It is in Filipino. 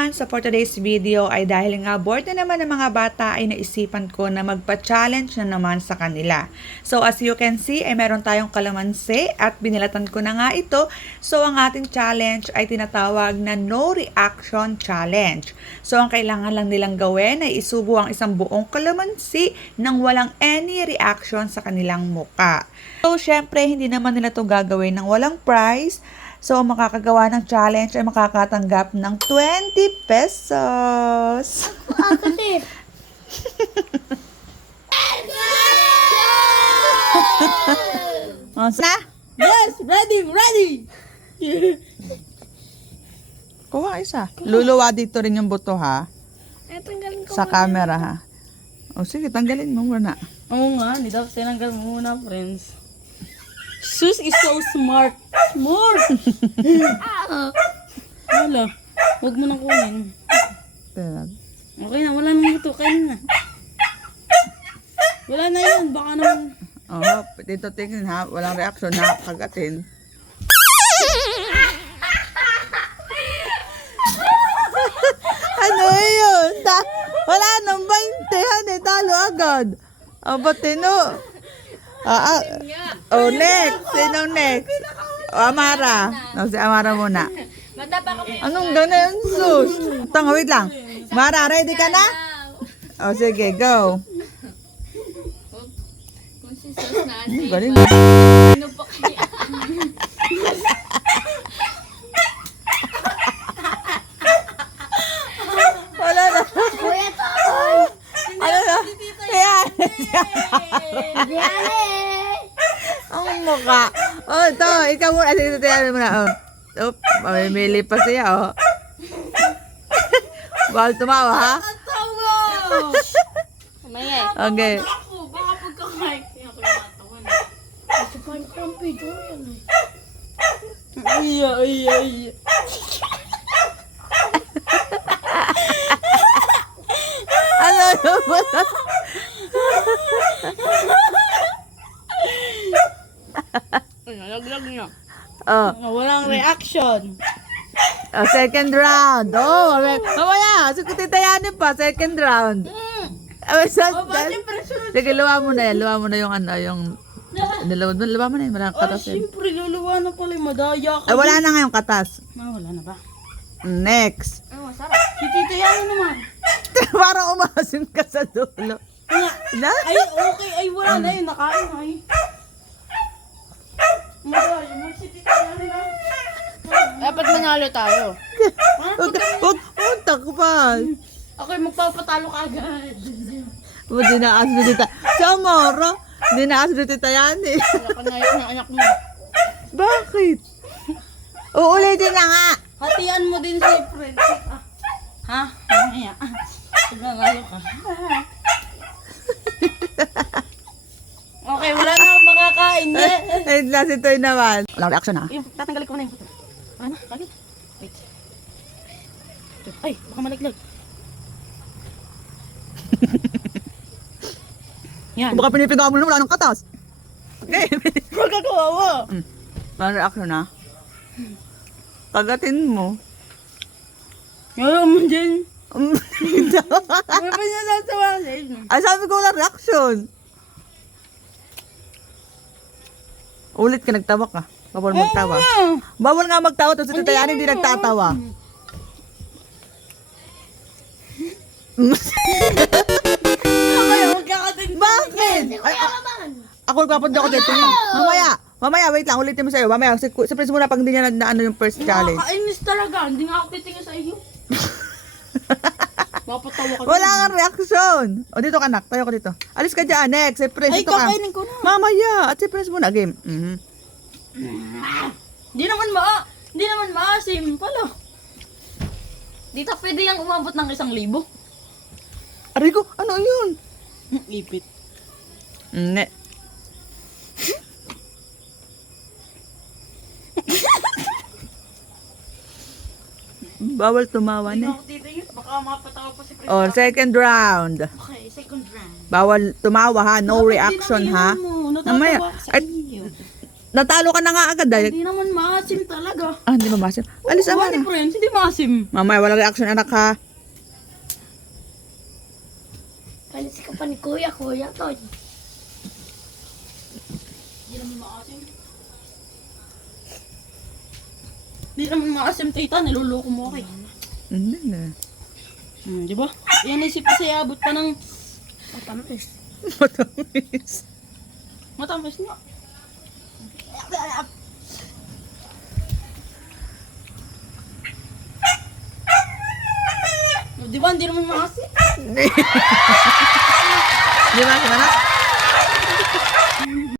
everyone! So for today's video ay dahil nga bored na naman ng mga bata ay naisipan ko na magpa-challenge na naman sa kanila. So as you can see ay meron tayong kalamansi at binilatan ko na nga ito. So ang ating challenge ay tinatawag na no reaction challenge. So ang kailangan lang nilang gawin ay isubo ang isang buong kalamansi nang walang any reaction sa kanilang muka. So syempre hindi naman nila to gagawin ng walang prize. So, makakagawa ng challenge ay makakatanggap ng 20 pesos. Kasi. Na? Yes, ready. Kuha isa. Luluwa dito rin yung buto ha. Tanggalin ko. Sa camera ha. O sige, tanggalin mo muna. Oo nga, hindi daw tinanggal mo muna, friends. Sus is so smart. Wala. Huwag mo nang kunin. Okay na, wala nang ito. Kain na. Wala na yun. Baka naman. Oh, dito tingin ha. Walang reaction ha. Kagatin. Ano yun? Wala nang 20 ha. Talo agad. Batino. Next. Sinong next? Amara. Si Amara muna. Anong ganun, sus? Tanga, wait lang. Mara, ready ka na? Sige, go. Kung si Sus na Galing. ano pa kaya? Wala na. Ano na? Ayan. Ang mukha. Ito. Ikaw muna. Sige, titiyanin mo na. Mamimili pa siya, Bawal tumawa, ha? Mamaya Okay. ako, baka pagkakain siya ako natawa na. Ay. Ano naman? Nalaglag niya. Oh, Walang reaction. second round. Mamaya. Titayanin pa. Second round. Sige, luwa mo na yan. Luwa mo na yung luwa mo na yan. Maraming katas yan. Siyempre, luluwa na pala. Madaya ka. Ay, wala na nga yung katas. Wala na ba? Next. Masarap. Si Tita Yana naman. Parang umasin ka sa dulo. Na? Ay, okay. Ay, wala na yun. Nakain na eh. Madaya mo si Tita Yana na. Dapat manalo tayo. Huwag takpan. Ako'y magpapatalo ka agad. Dinaas na dito. Si Amara, dinaas na dito yan eh. Wala ka na yun ng anak mo. Bakit? Uulitin na nga. Hatian mo din si Princess. Ha? Mamaya. Nagangalo ka. Okay, wala na akong makakain. Ay, last ito naman. Walang reaction ha. Yung, tatanggalin ko na yung photo. Ano? Lagi. Wait. Ay, baka malaglag. Yan. Baka pinipigaw mo na wala ng katas. Huwag ka kawawa. Walang reaction ha. Kagatin mo. Ayaw mo dyan. May pa niya natawasin. Ay, sabi ko walang reaction. Ulit ka, nagtawa ka. Bawal magtawa. Bawal nga magtawa, tapos si Tita hindi nagtatawa. Huwag ka kating. Bakit? Ako nagpapunta ako dito. Mamaya, wait lang, ulitin mo sa'yo. Mamaya, si Prince muna pag hindi niya na ano yung first challenge. Nakakainis talaga. Hindi nga ako titingin sa iyo. Mapatawa ka. Wala kang reaction. O dito ka, nak. Tayo ko dito. Alis ka dyan. Next, si Prince. Ay, Dito ka. kakainin ko na. Mamaya. At si Prince muna. Game. Hindi naman maasim pala. Dito pwede yung umabot ng 1,000. Aray ko, ano yun? Ipit. Ne. Bawal tumawa Hindi na. ako titingin. Baka mapatawa pa si Prince. Oh, second round. Okay, second round. Bawal tumawa ha. No reaction ha. Natawa Mamaya. ka sa Ay, iyo. Natalo ka na nga agad dahil. Hindi naman maasim talaga. Ah, hindi ba masim? Alis Oo, ama ni na. friends, hindi maasim. Mamaya, walang reaction anak ha. Alis ka pa ni Kuya Toy. Hindi naman maasim. Hindi naman maasim, tita. Niluloko mo ako. Hindi na. Di ba? Yan isip kasi abot pa ng Matamis. Matamis. matamis nga. Di ba? Hindi naman maasim. Di ba, anak?